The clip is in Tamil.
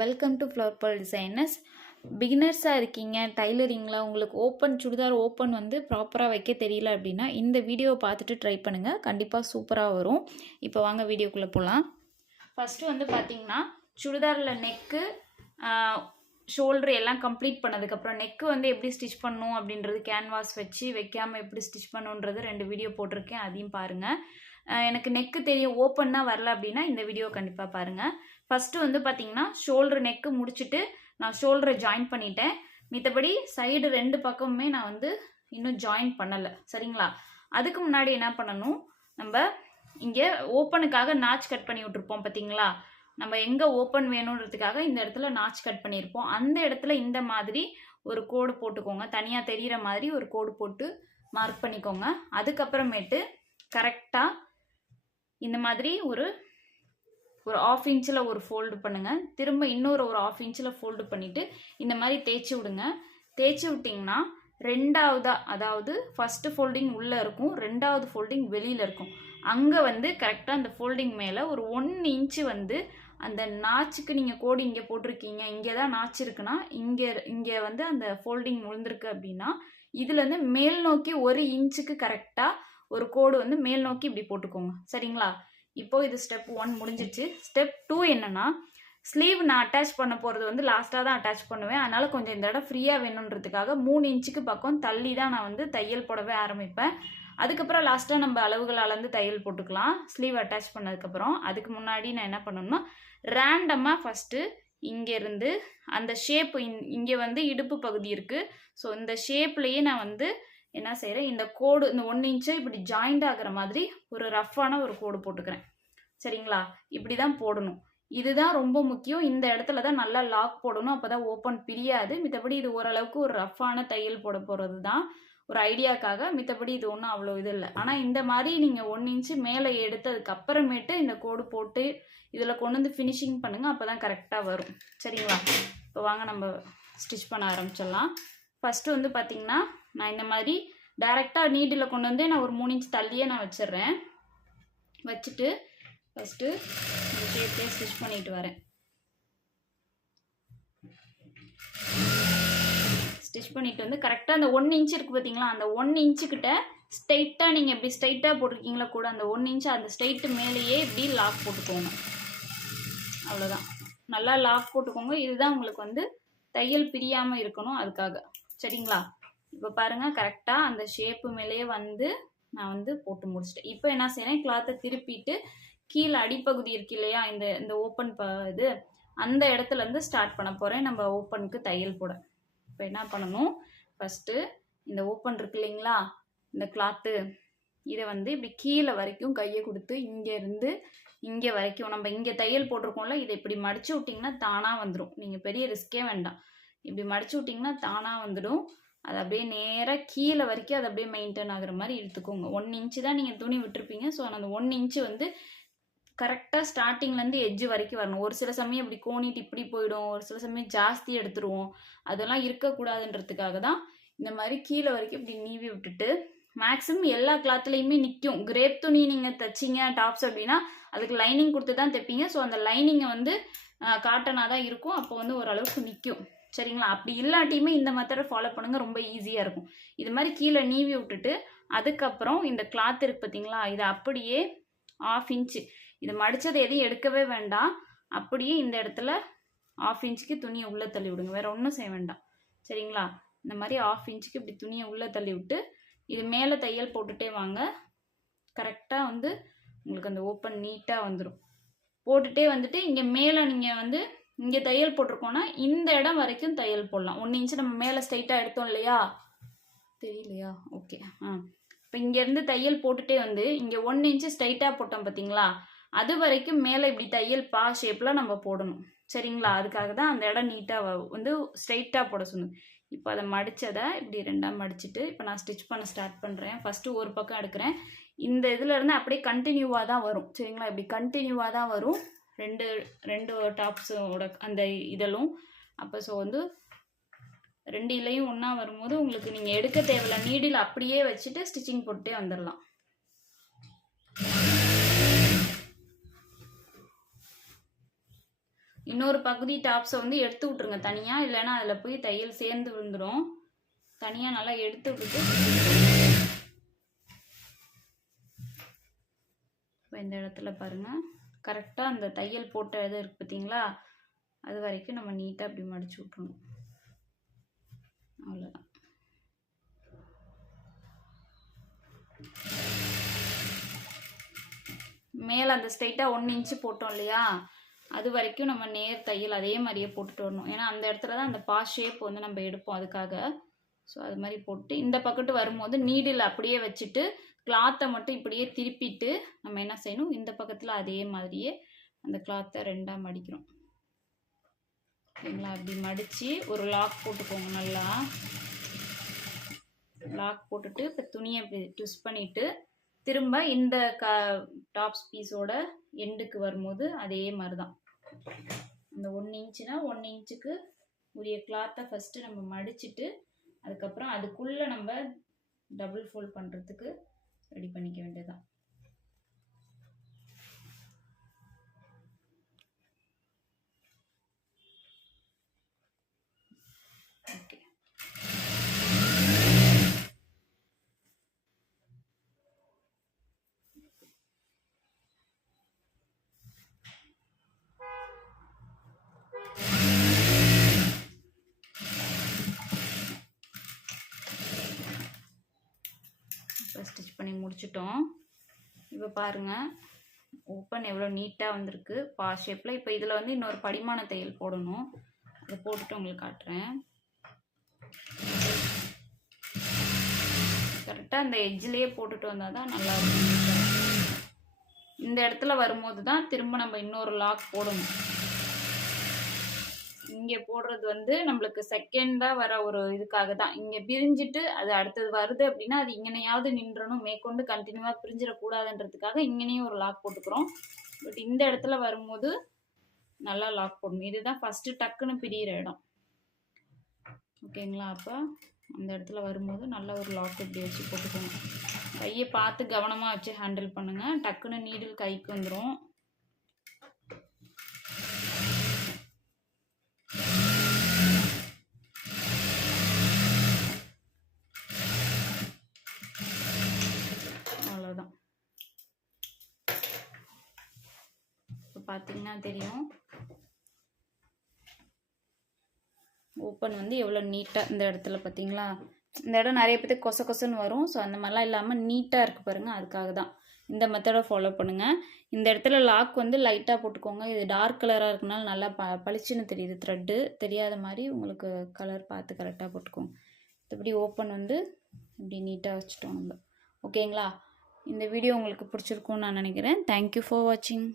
Welcome to flower ball designers. பிகினர்ஸாக இருக்கீங்க டைலரிங்கில், உங்களுக்கு சுடிதார் ஓப்பன் வந்து ப்ராப்பராக வைக்க தெரியல அப்படின்னா இந்த வீடியோவை பார்த்துட்டு ட்ரை பண்ணுங்கள். கண்டிப்பாக சூப்பராக வரும். இப்போ வாங்க வீடியோக்குள்ளே போகலாம். ஃபஸ்ட்டு வந்து பார்த்திங்கன்னா சுடிதாரில் நெக்கு, ஷோல்டர் எல்லாம் கம்ப்ளீட் பண்ணதுக்கப்புறம் நெக்கு வந்து எப்படி ஸ்டிச் பண்ணணும் அப்படின்றது கேன்வாஸ் வச்சு வைக்காமல் எப்படி ஸ்டிச் பண்ணணுன்றது 2 வீடியோ போட்டிருக்கேன், அதையும் பாருங்கள். எனக்கு நெக்கு தெரியும், ஓப்பன் தான் வரல அப்படின்னா இந்த வீடியோ கண்டிப்பாக பாருங்கள். ஃபஸ்ட்டு வந்து பார்த்திங்கன்னா ஷோல்டர் நெக்கு முடிச்சுட்டு நான் ஷோல்டரை ஜாயின் பண்ணிட்டேன். மித்தபடி சைடு 2 பக்கமுமே நான் வந்து இன்னும் ஜாயின் பண்ணலை, சரிங்களா? அதுக்கு முன்னாடி என்ன பண்ணணும், நம்ம இங்கே ஓப்பனுக்காக நாச் கட் பண்ணி விட்டுருப்போம் பார்த்தீங்களா? நம்ம எங்கே ஓப்பன் வேணுன்றதுக்காக இந்த இடத்துல நாச் கட் பண்ணியிருப்போம். அந்த இடத்துல இந்த மாதிரி ஒரு கோடு போட்டுக்கோங்க, தனியாக தெரிகிற மாதிரி ஒரு கோடு போட்டு மார்க் பண்ணிக்கோங்க. அதுக்கப்புறமேட்டு கரெக்டாக இந்த மாதிரி ஒரு 1/2 இன்ச்சில் ஒரு ஃபோல்டு பண்ணுங்கள். திரும்ப இன்னொரு 1/2 இன்ச்சில் ஃபோல்டு பண்ணிவிட்டு இந்த மாதிரி தேய்ச்சி விடுங்க. தேய்ச்சி விட்டிங்கன்னா ரெண்டாவதாக, அதாவது ஃபஸ்ட்டு ஃபோல்டிங் உள்ளே இருக்கும், ரெண்டாவது ஃபோல்டிங் வெளியில் இருக்கும். அங்கே வந்து கரெக்டாக அந்த ஃபோல்டிங் மேலே ஒரு 1 இன்ச்சு வந்து அந்த நாச்சுக்கு நீங்கள் கோடு இங்கே போட்டிருக்கீங்க, இங்கே தான் நாச்சு இருக்குன்னா இங்கே வந்து அந்த ஃபோல்டிங் விழுந்திருக்கு அப்படின்னா இதுலேருந்து மேல் நோக்கி 1 இன்ச்சுக்கு கரெக்டாக ஒரு கோடு வந்து மேல் நோக்கி இப்படி போட்டுக்கோங்க, சரிங்களா? இப்போ இது ஸ்டெப் 1 முடிஞ்சிச்சு. ஸ்டெப் 2 என்னன்னா, ஸ்லீவ் நான் அட்டாச் பண்ண போகிறது வந்து லாஸ்ட்டாக தான் அட்டாச் பண்ணுவேன். அதனால் கொஞ்சம் இந்த இடம் ஃப்ரீயாக வேணுன்றதுக்காக 3 இன்ச்சுக்கு பக்கம் தள்ளி தான் நான் வந்து தையல் போடவே ஆரம்பிப்பேன். அதுக்கப்புறம் லாஸ்ட்டாக நம்ம அளவுகள் அளந்து தையல் போட்டுக்கலாம் ஸ்லீவ் அட்டாச் பண்ணதுக்கப்புறம். அதுக்கு முன்னாடி நான் என்ன பண்ணணும்னா, ரேண்டமாக ஃபஸ்ட்டு இங்கேருந்து அந்த ஷேப்பு இங்கே வந்து இடுப்பு பகுதி இருக்குது. ஸோ இந்த ஷேப்லேயே நான் வந்து என்ன செய்கிறேன், இந்த கோடு இந்த 1 இன்ச்சு இப்படி ஜாயிண்ட் ஆகிற மாதிரி ஒரு ரஃப்பான ஒரு கோடு போட்டுக்கிறேன், சரிங்களா? இப்படி தான் போடணும். இதுதான் ரொம்ப முக்கியம். இந்த இடத்துல தான் நல்லா லாக் போடணும், அப்போ தான் ஓப்பன் பிரியாது. மித்தபடி இது ஓரளவுக்கு ஒரு ரஃப்பான தையல் போட போகிறது தான் ஒரு ஐடியாக்காக. மித்தபடி இது ஒன்றும் அவ்வளோ இது இல்லை. ஆனால் இந்த மாதிரி நீங்கள் 1 இன்ச்சு மேலே எடுத்ததுக்கு அப்புறமேட்டு இந்த கோடு போட்டு இதில் கொண்டு வந்து ஃபினிஷிங் பண்ணுங்கள், அப்போ தான் கரெக்டாக வரும், சரிங்களா? இப்போ வாங்க நம்ம ஸ்டிச் பண்ண ஆரம்பிச்சிடலாம். ஃபஸ்ட்டு வந்து பார்த்திங்கன்னா நான் இந்த மாதிரி டைரெக்டாக நீடில் கொண்டு வந்து நான் ஒரு 3 இன்ச் தள்ளியே நான் வச்சிடுறேன். வச்சுட்டு ஃபஸ்ட்டு இந்த ஷேப்லேயே ஸ்டிச் பண்ணிட்டு வரேன். ஸ்டிச் பண்ணிட்டு வந்து கரெக்டாக அந்த 1 இன்ச் இருக்குது பார்த்தீங்களா, அந்த 1 இன்ச்சுக்கிட்ட ஸ்ட்ரைட்டாக நீங்கள் எப்படி ஸ்ட்ரைட்டாக போட்டிருக்கீங்களா கூட அந்த 1 இன்ச்சு அந்த ஸ்ட்ரைட்டு மேலேயே இப்படி லாக் போட்டுக்கோங்க. அவ்வளோதான், நல்லா லாக் போட்டுக்கோங்க. இதுதான் உங்களுக்கு வந்து தையல் பிரியாமல் இருக்கணும், அதுக்காக, சரிங்களா? இப்போ பாருங்கள், கரெக்டாக அந்த ஷேப்பு மேலேயே வந்து நான் வந்து போட்டு முடிச்சிட்டேன். இப்போ என்ன செய்கிறேன், கிளாத்தை திருப்பிட்டு கீழே அடிப்பகுதி இருக்கு இல்லையா, இந்த ஓப்பன் இது அந்த இடத்துலேருந்து ஸ்டார்ட் பண்ண போகிறேன் நம்ம ஓப்பனுக்கு தையல் போட. இப்போ என்ன பண்ணணும், ஃபஸ்ட்டு இந்த ஓப்பன் இருக்கு இல்லைங்களா, இந்த கிளாத்து இதை வந்து இப்படி கீழே வரைக்கும் கையை கொடுத்து இங்கேருந்து இங்கே வரைக்கும் நம்ம இங்கே தையல் போட்டிருக்கோம்ல, இதை இப்படி மடித்து விட்டிங்கன்னா தானாக வந்துடும். நீங்கள் பெரிய ரிஸ்கே வேண்டாம், இப்படி மடித்து விட்டிங்கன்னா தானாக வந்துடும். அது அப்படியே நேராக கீழே வரைக்கும் அது அப்படியே மெயின்டைன் ஆகுற மாதிரி எடுத்துக்கோங்க. 1 இன்ச்சு தான் நீங்கள் துணி விட்டுருப்பீங்க. ஸோ அந்த 1 இன்ச்சு வந்து கரெக்டாக ஸ்டார்டிங்லேருந்து எட்ஜு வரைக்கும் வரணும். ஒரு சில சமயம் இப்படி கோணிட்டு இப்படி போயிடும், ஒரு சில சமயம் ஜாஸ்தி எடுத்துருவோம். அதெல்லாம் இருக்கக்கூடாதுன்றதுக்காக தான் இந்த மாதிரி கீழே வரைக்கும் இப்படி நீவி விட்டுட்டு, மேக்ஸிமம் எல்லா கிளாத்லேயுமே நிற்கும். கிரேப் துணி நீங்கள் தைச்சிங்க டாப்ஸ் அப்படின்னா அதுக்கு லைனிங் கொடுத்து தான் தைப்பீங்க. ஸோ அந்த லைனிங்கை வந்து காட்டனாக தான் இருக்கும், அப்போ வந்து ஓரளவுக்கு நிற்கும், சரிங்களா? அப்படி இல்லாட்டியுமே இந்த மெத்தடை ஃபாலோ பண்ணுங்கள், ரொம்ப ஈஸியாக இருக்கும். இது மாதிரி கீழே நீவி விட்டுட்டு அதுக்கப்புறம் இந்த கிளாத் இருக்குது பார்த்தீங்களா, இதை அப்படியே 1/2 இன்ச்சு இது மடித்தது எதையும் எடுக்கவே வேண்டாம். அப்படியே இந்த இடத்துல 1/2 இன்ச்சுக்கு துணியை உள்ளே தள்ளி விடுங்க, வேறு ஒன்றும் செய்ய வேண்டாம், சரிங்களா? இந்த மாதிரி 1/2 இன்ச்சுக்கு இப்படி துணியை உள்ளே தள்ளி விட்டு இது மேலே தையல் போட்டுகிட்டே வாங்க. கரெக்டாக வந்து உங்களுக்கு அந்த ஓப்பன் நீட்டாக வந்துடும். போட்டுகிட்டே வந்துட்டு இங்கே மேலே நீங்கள் வந்து இங்கே தையல் போட்டிருக்கோன்னா இந்த இடம் வரைக்கும் தையல் போடலாம். 1 இன்ச்சு நம்ம மேலே ஸ்ட்ரைட்டாக எடுத்தோம் இல்லையா, தெரியலையா? ஓகே. இப்போ இங்கேருந்து தையல் போட்டுகிட்டே வந்து இங்கே 1 இன்ச்சு ஸ்ட்ரைட்டாக போட்டோம் பார்த்தீங்களா, அது வரைக்கும் மேலே இப்படி தையல் பா ஷேப்பில் நம்ம போடணும், சரிங்களா? அதுக்காக தான் அந்த இடம் நீட்டாக வந்து ஸ்ட்ரைட்டாக போட சொன்னது. இப்போ அதை மடித்ததை இப்படி 2ஆக மடிச்சுட்டு இப்போ நான் ஸ்டிச் பண்ண ஸ்டார்ட் பண்ணுறேன். ஃபஸ்ட்டு ஒரு பக்கம் எடுக்கிறேன். இந்த இதிலேருந்து அப்படியே கண்டினியூவாக தான் வரும், சரிங்களா? இப்படி கண்டினியூவாக தான் வரும் ரெண்டு டாப்ஸோட அந்த இதழும். அப்போ ஸோ வந்து 2 இலையும் ஒன்றா வரும்போது உங்களுக்கு நீங்கள் எடுக்க தேவையில்ல, நீடில் அப்படியே வச்சுட்டு ஸ்டிச்சிங் போட்டுட்டே வந்துடலாம். இன்னொரு பகுதி டாப்ஸை வந்து எடுத்து விட்ருங்க தனியாக, இல்லைன்னா அதில் போய் தையல் சேர்ந்து விழுந்துடும். தனியாக நல்லா எடுத்து விட்டுட்டு இப்போ இந்த இடத்துல பாருங்கள், கரெக்டாக அந்த தையல் போட்ட இது இருக்குது பார்த்தீங்களா, அது வரைக்கும் நம்ம நீட்டாக அப்படி மடிச்சு விட்றணும். அவ்வளோதான். மேலே அந்த ஸ்ட்ரைட்டாக 1 இன்ச்சு போட்டோம் இல்லையா, அது வரைக்கும் நம்ம நேர் தையல் அதே மாதிரியே போட்டுட்டு வரணும். ஏன்னா அந்த இடத்துல தான் அந்த பாஸ் ஷேப் வந்து நம்ம எடுப்போம் அதுக்காக. ஸோ அது மாதிரி போட்டு இந்த பக்கத்து வரும்போது நீடில் அப்படியே வச்சுட்டு கிளாத்தை மட்டும் இப்படியே திருப்பிட்டு நம்ம என்ன செய்யணும், இந்த பக்கத்தில் அதே மாதிரியே அந்த கிளாத்தை 2ஆக மடிக்கிறோம். ஓகேங்களா? அப்படி மடித்து ஒரு லாக் போட்டுக்கோங்க. நல்லா லாக் போட்டுட்டு இப்போ துணியை இப்படி ட்விஸ்ட் பண்ணிவிட்டு திரும்ப இந்த டாப்ஸ் பீஸோட எண்டுக்கு வரும்போது அதே மாதிரி தான் அந்த 1 இன்ச்சுனா 1 இன்ச்சுக்கு உரிய கிளாத்தை ஃபஸ்ட்டு நம்ம மடிச்சுட்டு அதுக்கப்புறம் அதுக்குள்ளே நம்ம டபுள் ஃபோல்ட் பண்ணுறதுக்கு ரெடி பண்ணிக்க வேண்டியதுதான். ஓகே, இப்போ ஸ்டிச் பண்ணி முடிச்சிட்டோம். இப்போ பாருங்கள் ஓப்பன் எவ்வளோ நீட்டாக வந்திருக்கு பாஸ் ஷேப்பில். இப்போ இதில் வந்து இன்னொரு படிமான தையல் போடணும். அதை போட்டுட்டு உங்களுக்கு காட்டுறேன். கரெக்டாக அந்த எட்ஜ்லேயே போட்டுட்டு வந்தால் தான் நல்லா இருக்கும். இந்த இடத்துல வரும்போது தான் திரும்ப நம்ம இன்னொரு லாக் போடணும். இங்கே போடுறது வந்து நம்மளுக்கு செகண்டாக வர ஒரு இதுக்காக தான். இங்கே பிரிஞ்சுட்டு அது அடுத்தது வருது அப்படின்னா அது இங்கனையாவது நின்றணும், மேற்கொண்டு கண்டினியூவாக பிரிஞ்சிடக்கூடாதுன்றதுக்காக இங்கனையும் ஒரு லாக் போட்டுக்கிறோம். பட் இந்த இடத்துல வரும்போது நல்லா லாக் போடணும். இதுதான் ஃபஸ்ட்டு டக்குன்னு பிரிகிற இடம். ஓகேங்களா? அப்போ அந்த இடத்துல வரும்போது நல்லா ஒரு லாக் இப்படி வச்சு போட்டுக்கோங்க. கையை பார்த்து கவனமாக வச்சு ஹேண்டில் பண்ணுங்கள். டக்குன்னு நீடில் கைக்கு வந்துடும். அவ்வளோதான். இப்போ பார்த்தீங்கன்னா தெரியும் ஓப்பன் வந்து எவ்வளோ நீட்டாக இந்த இடத்துல பார்த்தீங்களா. இந்த இடம் நிறைய பேருக்கு கொச கொசன்னு வரும். ஸோ அந்த மாதிரிலாம் இல்லாமல் நீட்டாக இருக்குது பாருங்கள். அதுக்காக தான் இந்த மெத்தடை ஃபாலோ பண்ணுங்கள். இந்த இடத்துல லாக் வந்து லைட்டாக போட்டுக்கோங்க. இது டார்க் கலராக இருக்கனால நல்லா பளிச்சுன்னு தெரியுது. த்ரெட்டு தெரியாத மாதிரி உங்களுக்கு கலர் பார்த்து கரெக்டாக போட்டுக்கோங்க. மற்றபடி ஓப்பன் வந்து இப்படி நீட்டாக வச்சுட்டோம் நம்ம. ஓகேங்களா? இந்த வீடியோ உங்களுக்கு பிடிச்சிருக்கும்னு நான் நினைக்கிறேன். தேங்க்யூ ஃபார் வாட்சிங்.